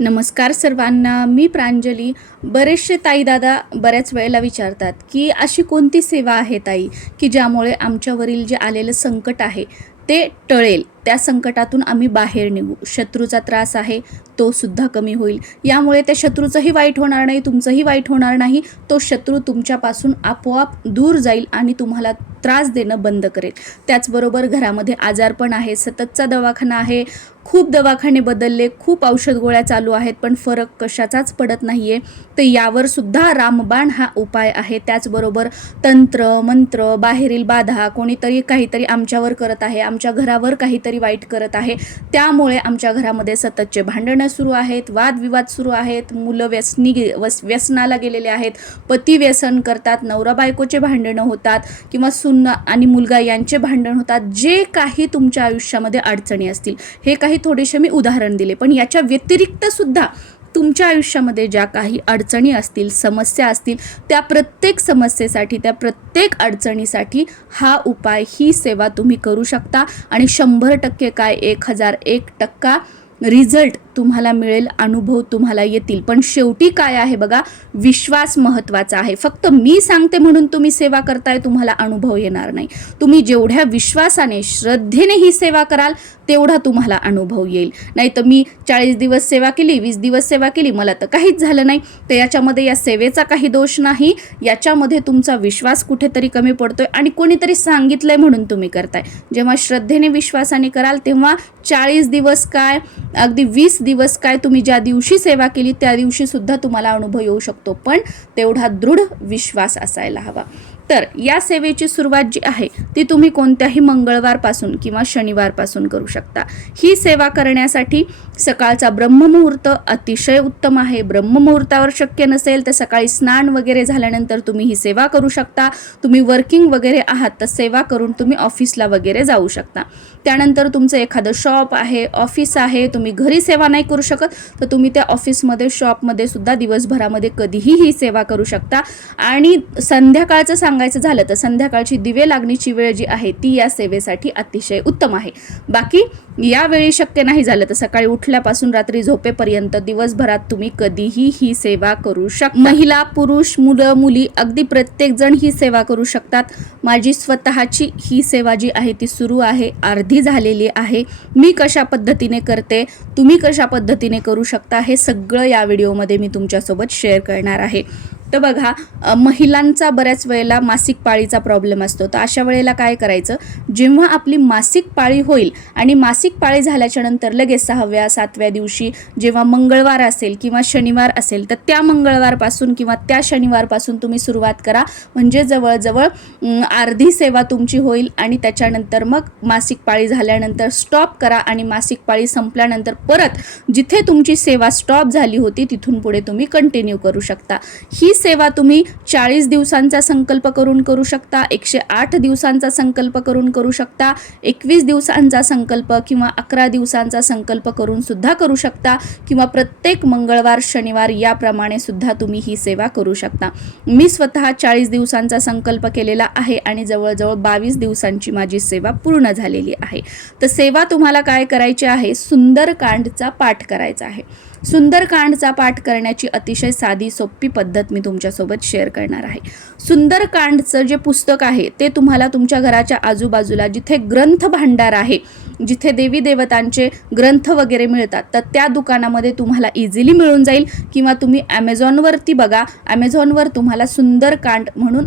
नमस्कार सर्वांना मी प्रांजली. बरेचसे ताई दादा बऱ्याच वेळेला विचारतात की अशी कोणती सेवा आहे ताई की ज्यामुळे आमच्यावरील जे आलेलं संकट आहे ते टळेल? त्या संकटातून आम्ही बाहेर निघू. शत्रूचा त्रास आहे तो सुद्धा कमी होईल. यामुळे त्या शत्रूचंही वाईट होणार नाही तुमचंही वाईट होणार नाही. तो शत्रू तुमच्यापासून आपोआप दूर जाईल आणि तुम्हाला त्रास देणं बंद करेल. त्याचबरोबर घरामध्ये आजारपण आहे सततचा दवाखाना आहे. खूप दवाखाने बदलले खूप औषध गोळ्या चालू आहेत पण फरक कशाचाच पडत नाही आहे तर यावर सुद्धा रामबाण हा उपाय आहे. त्याचबरोबर तंत्र मंत्र बाहेरील बाधा कोणीतरी काहीतरी आमच्यावर करत आहे आमच्या घरावर काहीतरी वाईट करत आहे. त्यामुळे आमच्या घरामध्ये सततचे भांडणं सुरू आहेत वादविवाद सुरू आहेत मुलं व्यसनी गे वस व्यसनाला गेलेले आहेत. पती व्यसन करतात नवरा बायकोचे भांडणं होतात किंवा सुन्न आणि मुलगा यांचे भांडण होतात. जे काही तुमच्या आयुष्यामध्ये अडचणी असतील हे काही थोडेसे मी उदाहरण दिले. पण याच्या व्यतिरिक्त सुद्धा तुमच्या आयुष्यामध्ये ज्या काही अडचणी असतील समस्या असतील त्या प्रत्येक समस्येसाठी त्या प्रत्येक अडचणीसाठी हा उपाय ही सेवा तुम्ही करू शकता. आणि शंभर टक्के काय? एक हजार एक टक्का रिझल्ट तुम्हाला मिळेल अनुभव तुम्हाला येतील. पण शेवटी काय आहे बघा विश्वास महत्त्वाचा आहे. फक्त मी सांगते म्हणून तुम्ही सेवा करताय तुम्हाला अनुभव येणार नाही. तुम्ही जेवढ्या विश्वासाने श्रद्धेने ही सेवा कराल तेवढा तुम्हाला अनुभव येईल. नाही तर मी चाळीस दिवस सेवा केली वीस दिवस सेवा केली मला तर काहीच झालं नाही. तर याच्यामध्ये या सेवेचा काही दोष नाही. याच्यामध्ये तुमचा विश्वास कुठेतरी कमी पडतोय आणि कोणीतरी सांगितलंय म्हणून तुम्ही करताय. जेव्हा श्रद्धेने विश्वासाने कराल तेव्हा चाळीस दिवस काय अगदी वीस दिवस काय तुम्ही ज्या दिवशी सेवा केली त्या दिवशी सुद्धा तुम्हाला अनुभव येऊ शकतो. पण तेवढा दृढ विश्वास असायला हवा. तर या सेवेची सुरुवात जी आहे ती तुम्ही कोणत्याही मंगळवारपासून किंवा शनिवारपासून करू शकता. ही सेवा करण्यासाठी सकाळचा ब्रह्ममुहूर्त अतिशय उत्तम आहे. ब्रह्ममुहूर्तावर शक्य नसेल तर सकाळी स्नान वगैरे झाल्यानंतर तुम्ही ही सेवा करू शकता. तुम्ही वर्किंग वगैरे आहात तर सेवा करून तुम्ही ऑफिसला वगैरे जाऊ शकता. त्यानंतर तुमचं एखादं शॉप आहे ऑफिस आहे तुम्ही घरी सेवा नाही करू शकत तर तुम्ही त्या ऑफिसमध्ये शॉपमध्ये सुद्धा दिवसभरामध्ये कधीही ही सेवा करू शकता. आणि संध्याकाळचं सांगायचं झालं तर संध्याकाळची दिवे लागणीची वेळ जी आहे ती या सेवेसाठी अतिशय उत्तम आहे. बाकी यावेळी शक्य नाही झालं तर सकाळी उठल्यापासून रात्री झोपेपर्यंत दिवसभरात तुम्ही कधीही ही सेवा करू शकता. महिला पुरुष मुलं मुली अगदी प्रत्येक जण ही सेवा करू शकतात. माझी स्वतःची ही सेवा जी आहे ती सुरू आहे अर्धी झालेली आहे. मी कशा पद्धतीने करते तुम्ही कशा पद्धतीने करू शकता हे सगळं या व्हिडिओमध्ये मी तुमच्यासोबत शेअर करणार आहे. तर बघा महिलांचा बऱ्याच वेळेला मासिक पाळीचा प्रॉब्लेम असतो. तर अशा वेळेला काय करायचं? जेव्हा आपली मासिक पाळी होईल आणि मासिक पाळी झाल्याच्यानंतर लगेच सहाव्या सातव्या दिवशी जेव्हा मंगळवार असेल किंवा शनिवार असेल तर त्या मंगळवारपासून किंवा त्या शनिवारपासून तुम्ही सुरुवात करा. म्हणजे जवळजवळ अर्धी सेवा तुमची होईल आणि त्याच्यानंतर मग मासिक पाळी झाल्यानंतर स्टॉप करा आणि मासिक पाळी संपल्यानंतर परत जिथे तुमची सेवा स्टॉप झाली होती तिथून पुढे तुम्ही कंटिन्यू करू शकता. ही सेवा तुम्ही चाळीस दिवसांचा संकल्प करून करू शकता एकशे आठ दिवसांचा संकल्प करून करू शकता एकवीस दिवसांचा संकल्प किंवा अकरा दिवसांचा संकल्प करून सुद्धा करू शकता किंवा प्रत्येक मंगळवार शनिवार याप्रमाणे सुद्धा तुम्ही ही सेवा करू शकता. मी स्वतः चाळीस दिवसांचा संकल्प केलेला आहे आणि जवळजवळ बावीस दिवसांची माझी सेवा पूर्ण झालेली आहे. तर सेवा तुम्हाला काय करायची आहे? सुंदरकांडचा पाठ करायचा आहे. सुंदरकांडचा पाठ करण्याची अतिशय साधी सोपी पद्धत मी तुमच्यासोबत शेअर करणार आहे. सुंदरकांडचं जे पुस्तक आहे ते तुम्हाला तुमच्या घराच्या आजूबाजूला जिथे ग्रंथ भांडार आहे जिथे देवी देवतांचे ग्रंथ वगैरे मिळतात तर त्या दुकानामध्ये तुम्हाला इझिली मिळून जाईल. किंवा तुम्ही ॲमेझॉनवरती बघा ॲमेझॉनवर तुम्हाला सुंदरकांड म्हणून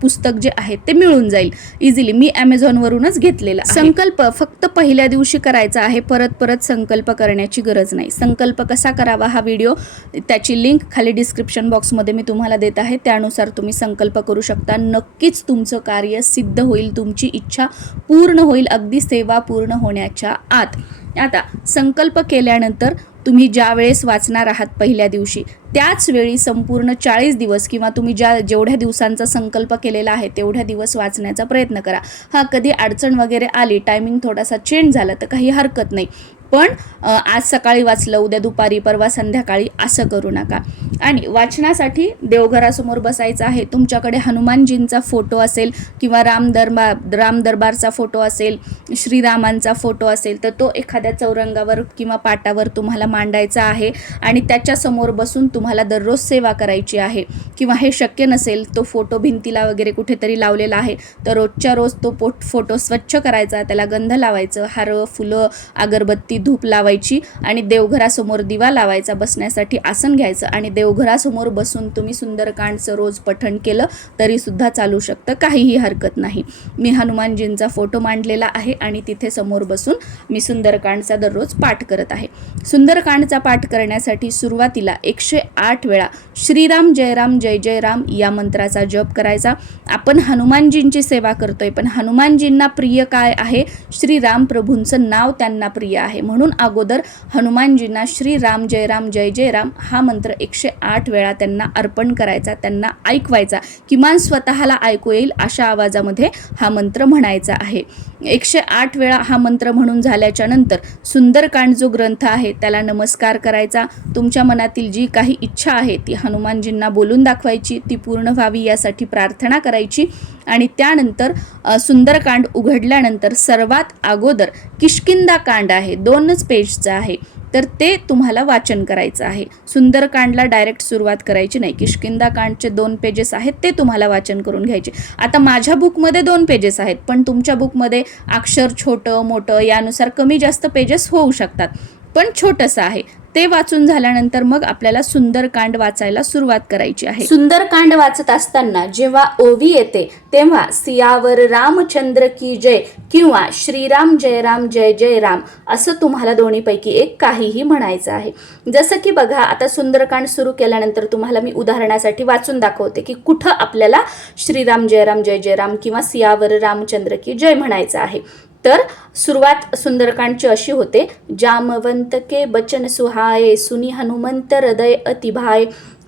पुस्तक जे आहे ते मिळून जाईल. इझिली मी ॲमेझॉनवरूनच घेतलेला संकल्प फक्त पहिल्या दिवशी करायचा आहे परत परत संकल्प करण्याची गरज नाही. संकल्प कसा करावा हा व्हिडिओ त्याची लिंक खाली डिस्क्रिप्शन बॉक्समध्ये मी तुम्हाला देत आहे. त्यानुसार तुम्ही संकल्प करू शकता. नक्कीच तुमचं कार्य सिद्ध होईल तुमची इच्छा पूर्ण होईल. अगदी सेवा पूर्ण होण्याच्या आत. आता संकल्प केल्यानंतर तुम्ही ज्या वेळेस वाचणार आहात पहिल्या दिवशी त्याच वेळी संपूर्ण चाळीस दिवस किंवा तुम्ही ज्या जेवढ्या दिवसांचा संकल्प केलेला आहे तेवढ्या दिवस वाचण्याचा प्रयत्न करा. हा कधी अडचण वगैरे आली टायमिंग थोडासा चेंज झाला तर काही हरकत नाही. पण आज सकाळी वाचलं उद्या दुपारी परवा संध्याकाळी असं करू नका. आणि वाचनासाठी देवघरासमोर बसायचं आहे. तुमच्याकडे हनुमानजींचा फोटो असेल किंवा राम दरबार राम दरबारचा फोटो असेल श्रीरामांचा फोटो असेल तर तो एखाद्या चौरंगावर किंवा पाटावर तुम्हाला मांडायचा आहे आणि त्याच्यासमोर बसून तुम्हाला दररोज सेवा करायची आहे. किंवा हे शक्य नसेल तो फोटो भिंतीला वगैरे कुठेतरी लावलेला आहे तर रोजच्या रोज तो पोट फोटो स्वच्छ करायचा त्याला गंध लावायचं हारं फुलं अगरबत्ती धूप लावायची आणि देवघरासमोर दिवा लावायचा बसण्यासाठी आसन घ्यायचं आणि देवघरासमोर बसून तुम्ही सुंदरकांडचं रोज पठण केलं तरीसुद्धा चालू शकतं. काहीही हरकत नाही. मी हनुमानजींचा फोटो मांडलेला आहे आणि तिथे समोर बसून मी सुंदरकांडचा दररोज पाठ करत आहे. सुंदरकांडचा पाठ करण्यासाठी सुरुवातीला एकशे आठ वेळा श्रीराम जयराम जय जयराम या मंत्राचा जप करायचा. आपण हनुमानजींची सेवा करतोय पण हनुमानजींना प्रिय काय आहे? श्रीराम प्रभूंचं नाव त्यांना प्रिय आहे. म्हणून अगोदर हनुमानजींना श्रीराम जय राम जय जय राम हा मंत्र एकशे आठ वेळा त्यांना अर्पण करायचा त्यांना ऐकवायचा किमान स्वतःला ऐकू येईल अशा आवाजामध्ये हा मंत्र म्हणायचा आहे. एकशे आठ वेळा हा मंत्र म्हणून झाल्याच्यानंतर सुंदरकांड जो ग्रंथ आहे त्याला नमस्कार करायचा. तुमच्या मनातील जी काही इच्छा आहे ती हनुमानजींना बोलून दाखवायची ती पूर्ण व्हावी यासाठी प्रार्थना करायची. आणि त्यानंतर सुंदरकांड उघडल्यानंतर सर्वात अगोदर किशकिंदा कांड आहे दोनच पेजचं आहे. तर ते तुम्हाला वाचन करायचं आहे. सुंदरकांडला डायरेक्ट सुरुवात करायची नाही. किशकिंदा कांडचे दोन पेजेस आहेत ते तुम्हाला वाचन करून घ्यायचे. आता माझ्या बुकमध्ये दोन पेजेस आहेत पण तुमच्या बुकमध्ये अक्षर छोटं मोठं यानुसार कमी जास्त पेजेस होऊ शकतात. पण छोटंसं आहे. ते वाचून झाल्यानंतर मग आपल्याला सुंदरकांड वाचायला सुरुवात करायची आहे. सुंदरकांड वाचत असताना जेव्हा ओवी येते तेव्हा सियावर रामचंद्र की जय किंवा श्रीराम जय राम जय जय राम असं तुम्हाला दोन्हीपैकी एक काहीही म्हणायचं आहे. जसं की बघा आता सुंदरकांड सुरू केल्यानंतर तुम्हाला मी उदाहरणासाठी वाचून दाखवते की कुठं आपल्याला श्रीराम जय राम जय जय राम किंवा सियावर रामचंद्र की जय म्हणायचं आहे. तर सुरुवात सुंदरकांडची अशी होते जामवंत के बचन सुहाये सुनी हनुमंत हृदय अतिभाय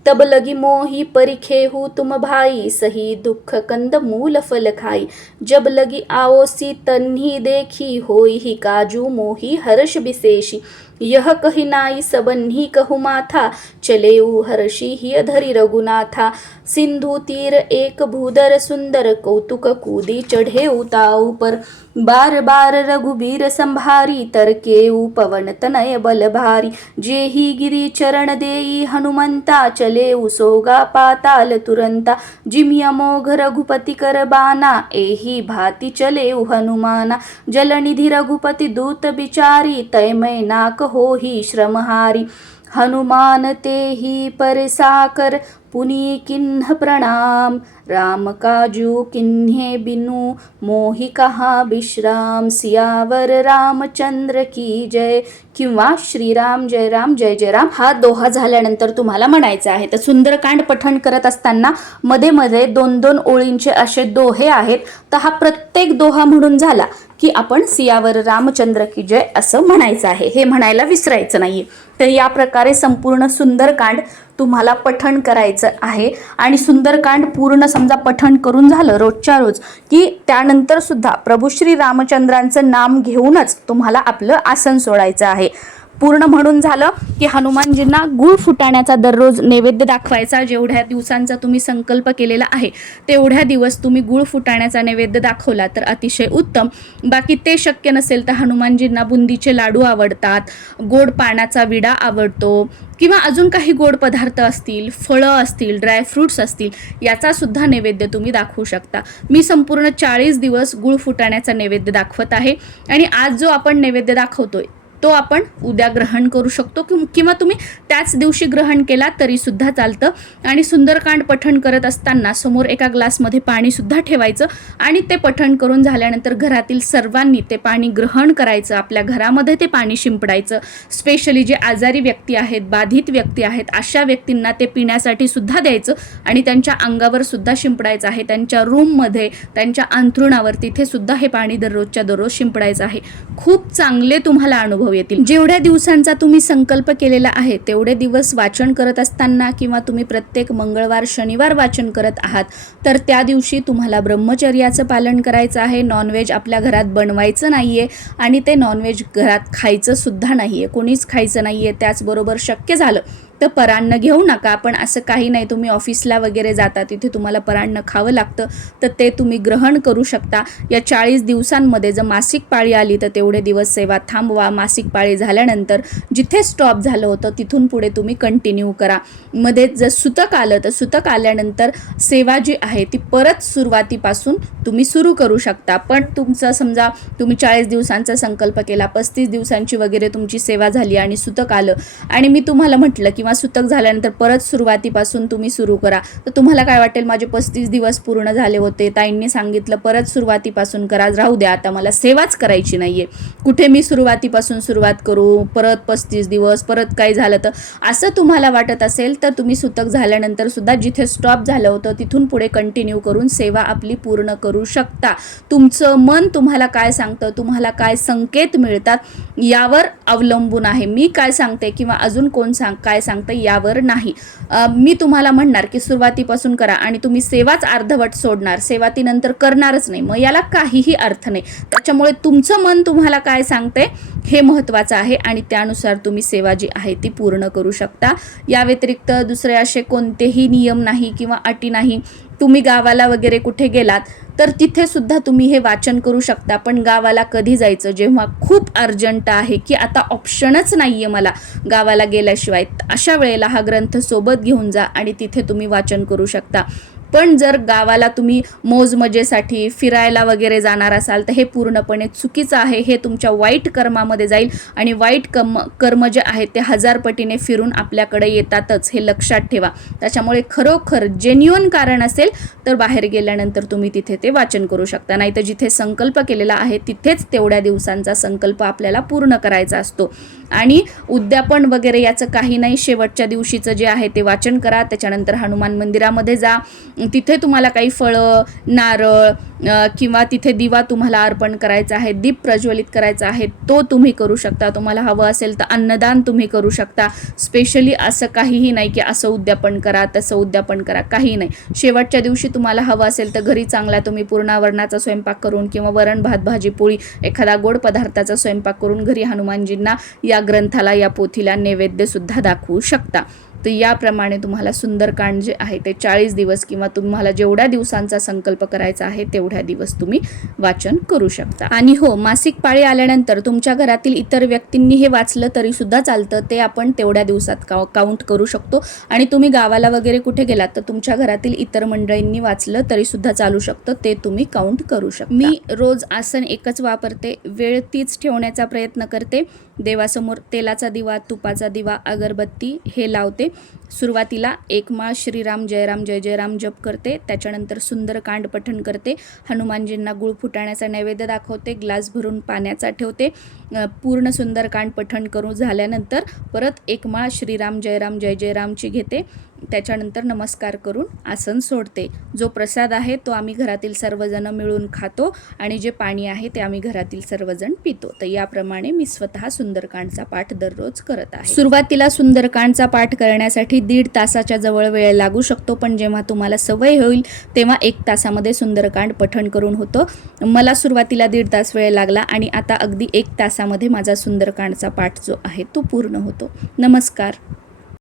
तब लगी मोही परिखेहू तुम भाई सही दुख कंद मूल फल खाई जब लगी आओसी तन्ही देखी होई ही काजू मोही हर्ष विशेषी यह कही नाई सबन्ही कहु माथा चलेऊ हर्षी ही धरी रघुनाथा। सिंधु तीर एक भूदर सुंदर कौतुक कूदी चढ़े उताऊ पर। बार बार रघुबीर संभारी तरकेऊ पवन तनय बल भारी। जेही गिरी चरण देई हनुमंता, चले सोगा पाताल तुरंता। जिमि अमोघ रघुपति कर बाना, एही भाति चले हनुमाना। जलनिधि रघुपति दूत बिचारी तयमय नाक होही श्रमहारी हनुमान ते ही पर साकर पुनि किन्ह प्रणाम। राम काजू किन्हे बिनु मोहि कहा विश्राम सियावर रामचंद्र की जय किंवा श्रीराम जय राम जय जय राम हा दोहा झाल्यानंतर तुम्हाला म्हणायचा आहे. तर सुंदरकांड पठण करत असताना मध्ये मध्ये दोन दोन ओळींचे असे दोहे आहेत. तर हा प्रत्येक दोहा म्हणून झाला की आपण सियावर रामचंद्र की जय असं म्हणायचं आहे. हे म्हणायला विसरायचं नाही. तर या प्रकारे संपूर्ण सुंदरकांड तुम्हाला पठण करायचं आहे. आणि सुंदरकांड पूर्ण समजा पठण करून झालं रोजच्या रोज की त्यानंतर सुद्धा प्रभू श्री रामचंद्रांचं नाम घेऊनच तुम्हाला आपलं आसन सोडायचं आहे. पूर्ण म्हणून झालं की हनुमानजींना गुळ फुटाण्याचा दररोज नैवेद्य दाखवायचा जेवढ्या दिवसांचा तुम्ही संकल्प केलेला आहे तेवढ्या दिवस तुम्ही गुळ फुटाण्याचा नैवेद्य दाखवला तर अतिशय उत्तम. बाकी ते शक्य नसेल तर हनुमानजींना बुंदीचे लाडू आवडतात गोड पाण्याचा विडा आवडतो किंवा अजून काही गोड पदार्थ असतील फळं असतील ड्रायफ्रूट्स असतील याचासुद्धा नैवेद्य तुम्ही दाखवू शकता. मी संपूर्ण चाळीस दिवस गुळ फुटाण्याचा नैवेद्य दाखवत आहे आणि आज जो आपण नैवेद्य दाखवतोय तो आपण उद्या ग्रहण करू शकतो किंवा किंवा तुम्ही त्याच दिवशी ग्रहण केला तरी सुद्धा चालतं. आणि सुंदरकांड पठण करत असताना समोर एका ग्लासमध्ये पाणी सुद्धा ठेवायचं आणि ते पठण करून झाल्यानंतर घरातील सर्वांनी ते पाणी ग्रहण करायचं. आपल्या घरामध्ये ते पाणी शिंपडायचं. स्पेशली जे आजारी व्यक्ती आहेत बाधित व्यक्ती आहेत अशा व्यक्तींना ते पिण्यासाठी सुद्धा द्यायचं आणि त्यांच्या अंगावर सुद्धा शिंपडायचं आहे. त्यांच्या रूममध्ये त्यांच्या अंथरुणावर तिथे सुद्धा हे पाणी दररोजच्या दररोज शिंपडायचं आहे. खूप चांगले तुम्हाला अनुभव येतील. जेवढ्या दिवसांचा तुम्ही संकल्प केलेला आहे तेवढे दिवस वाचन करत असताना किंवा तुम्ही प्रत्येक मंगळवार शनिवार वाचन करत आहात तर त्या दिवशी तुम्हाला ब्रह्मचर्याचं पालन करायचं आहे. नॉनव्हेज आपल्या घरात बनवायचं नाही आहे आणि ते नॉनव्हेज घरात खायचं सुद्धा नाही आहे कोणीच खायचं नाही आहे त्याचबरोबर शक्य झालं तर परान्न घेऊ नका पण असं काही नाही तुम्ही ऑफिसला वगैरे जाता तिथे तुम्हाला परान्न खावं लागतं तर ते तुम्ही ग्रहण करू शकता. या चाळीस दिवसांमध्ये जर मासिक पाळी आली तर तेवढे दिवस सेवा थांबवा. मासिक पाळी झाल्यानंतर जिथे स्टॉप झालं होतं तिथून पुढे तुम्ही कंटिन्यू करा. मध्ये जर सुतक आलं तर सुतक आल्यानंतर सेवा जी आहे ती परत सुरुवातीपासून तुम्ही सुरू करू शकता. पण तुमचं समजा तुम्ही चाळीस दिवसांचा संकल्प केला पस्तीस दिवसांची वगैरे तुमची सेवा झाली आणि सुतक आलं आणि मी तुम्हाला म्हटलं की किंवा सुतक झाल्यानंतर परत सुरुवातीपासून तुम्ही सुरू करा. तर तुम्हाला काय वाटेल? माझे पस्तीस दिवस पूर्ण झाले होते. ताईंनी सांगितलं परत सुरुवातीपासून करा. राहू द्या. आता मला सेवाच करायची नाही आहे कुठे मी सुरुवातीपासून सुरुवात करू? परत पस्तीस दिवस परत काही झालं तर? असं तुम्हाला वाटत असेल तर तुम्ही सुतक झाल्यानंतर सुद्धा जिथे स्टॉप झालं होतं तिथून पुढे कंटिन्यू करून सेवा आपली पूर्ण करू शकता. तुमचं मन तुम्हाला काय सांगतं? तुम्हाला काय संकेत मिळतात? यावर अवलंबून आहे. मी काय सांगते किंवा अजून कोण सांग काय सांगतं यावर नाही. मी तुम्हाला म्हणणार की सुरुवातीपासून करा आणि तुम्ही सेवाच अर्धवट सोडणार. सेवा ती नंतर करणारच नाही. मग याला काहीही अर्थ नाही. त्याच्यामुळे तुमचं मन तुम्हाला काय सांगते हे महत्त्वाचं आहे आणि त्यानुसार तुम्ही सेवा जी आहे ती पूर्ण करू शकता. या व्यतिरिक्त दुसरे असे कोणतेही नियम नाही किंवा अटी नाही. तुम्ही गावाला वगैरे कुठे गेलात तर तिथे सुद्धा तुम्ही हे वाचन करू शकता. पण गावाला कधी जायचं? जेव्हा खूप अर्जंट आहे की आता ऑप्शनच नाही आहे मला गावाला गेल्याशिवाय अशा वेळेला हा ग्रंथ सोबत घेऊन जा आणि तिथे तुम्ही वाचन करू शकता. पण जर गावाला तुम्ही मोजमजेसाठी फिरायला वगैरे जाणार असाल तर हे पूर्णपणे चुकीचं आहे. हे तुमच्या वाईट कर्मामध्ये जाईल आणि वाईट कर्म कर्म जे आहेत ते हजार पटीने फिरून आपल्याकडे येतातच हे लक्षात ठेवा. त्याच्यामुळे खरोखर जेन्युअन कारण असेल तर बाहेर गेल्यानंतर तुम्ही तिथे ते वाचन करू शकता. नाही तर जिथे संकल्प केलेला आहे तिथेच तेवढ्या दिवसांचा संकल्प आपल्याला पूर्ण करायचा असतो. आणि उद्यापन वगैरे याचं काही नाही. शेवटच्या दिवशीचं जे आहे ते वाचन करा. त्याच्यानंतर हनुमान मंदिरामध्ये जा. तिथे तुम्हाला काही फळं नारळ किंवा तिथे दिवा तुम्हाला अर्पण करायचा आहे दीप प्रज्वलित करायचा आहे तो तुम्ही करू शकता. तुम्हाला हवं असेल तर अन्नदान तुम्ही करू शकता. स्पेशली असं काहीही नाही की असं उद्यापन करा तसं उद्यापन करा. काही नाही. शेवटच्या दिवशी तुम्हाला हवं असेल तर घरी चांगला तुम्ही पूर्णावरणाचा स्वयंपाक करून किंवा वरण भात भाजी पोळी एखादा गोड पदार्थाचा स्वयंपाक करून घरी हनुमानजींना या ग्रंथाला या पोथीला नैवेद्यसुद्धा दाखवू शकता. तर याप्रमाणे तुम्हाला सुंदरकांड जे आहे ते चाळीस दिवस किंवा तुम्हाला जेवढ्या दिवसांचा संकल्प करायचा आहे तेवढ्या दिवस तुम्ही वाचन करू शकता. आणि हो मासिक पाळी आल्यानंतर तुमच्या घरातील इतर व्यक्तींनी हे वाचलं तरी सुद्धा चालतं ते आपण तेवढ्या दिवसात काउ काउंट करू शकतो. आणि तुम्ही गावाला वगैरे कुठे गेलात तर तुमच्या घरातील इतर मंडळींनी वाचलं तरी सुद्धा चालू शकतं ते तुम्ही काउंट करू शकता. मी रोज आसन एकच वापरते वेळ तीच ठेवण्याचा प्रयत्न करते. देवासमोर तेलाचा दिवा तुपाचा दिवा अगरबत्ती हे लावते. सुरुवातीला एक माळ श्रीराम जयराम जय जयराम जप करते. त्याच्यानंतर सुंदरकांड पठण करते. हनुमानजींना गुळ फुटाण्याचा नैवेद्य दाखवते. ग्लास भरून पाण्याचा ठेवते. पूर्ण सुंदरकांड पठण करून झाल्यानंतर परत एक माळ श्रीराम जयराम जय जयरामची घेते. त्याच्यानंतर नमस्कार करून आसन सोडते. जो प्रसाद आहे तो आम्ही घरातील सर्वजण मिळून खातो आणि जे पाणी आहे ते आम्ही घरातील सर्वजण पितो. तर याप्रमाणे मी स्वतः सुंदरकांडचा पाठ दररोज करत आहे. सुरुवातीला सुंदरकांडचा पाठ करण्यासाठी दीड तासाच्या जवळ वेळ लागू शकतो पण जेव्हा तुम्हाला सवय होईल तेव्हा एक तासामध्ये सुंदरकांड पठण करून होतं. मला सुरुवातीला दीड तास वेळ लागला आणि आता अगदी एक तासामध्ये माझा सुंदरकांडचा पाठ जो आहे तो पूर्ण होतो. नमस्कार.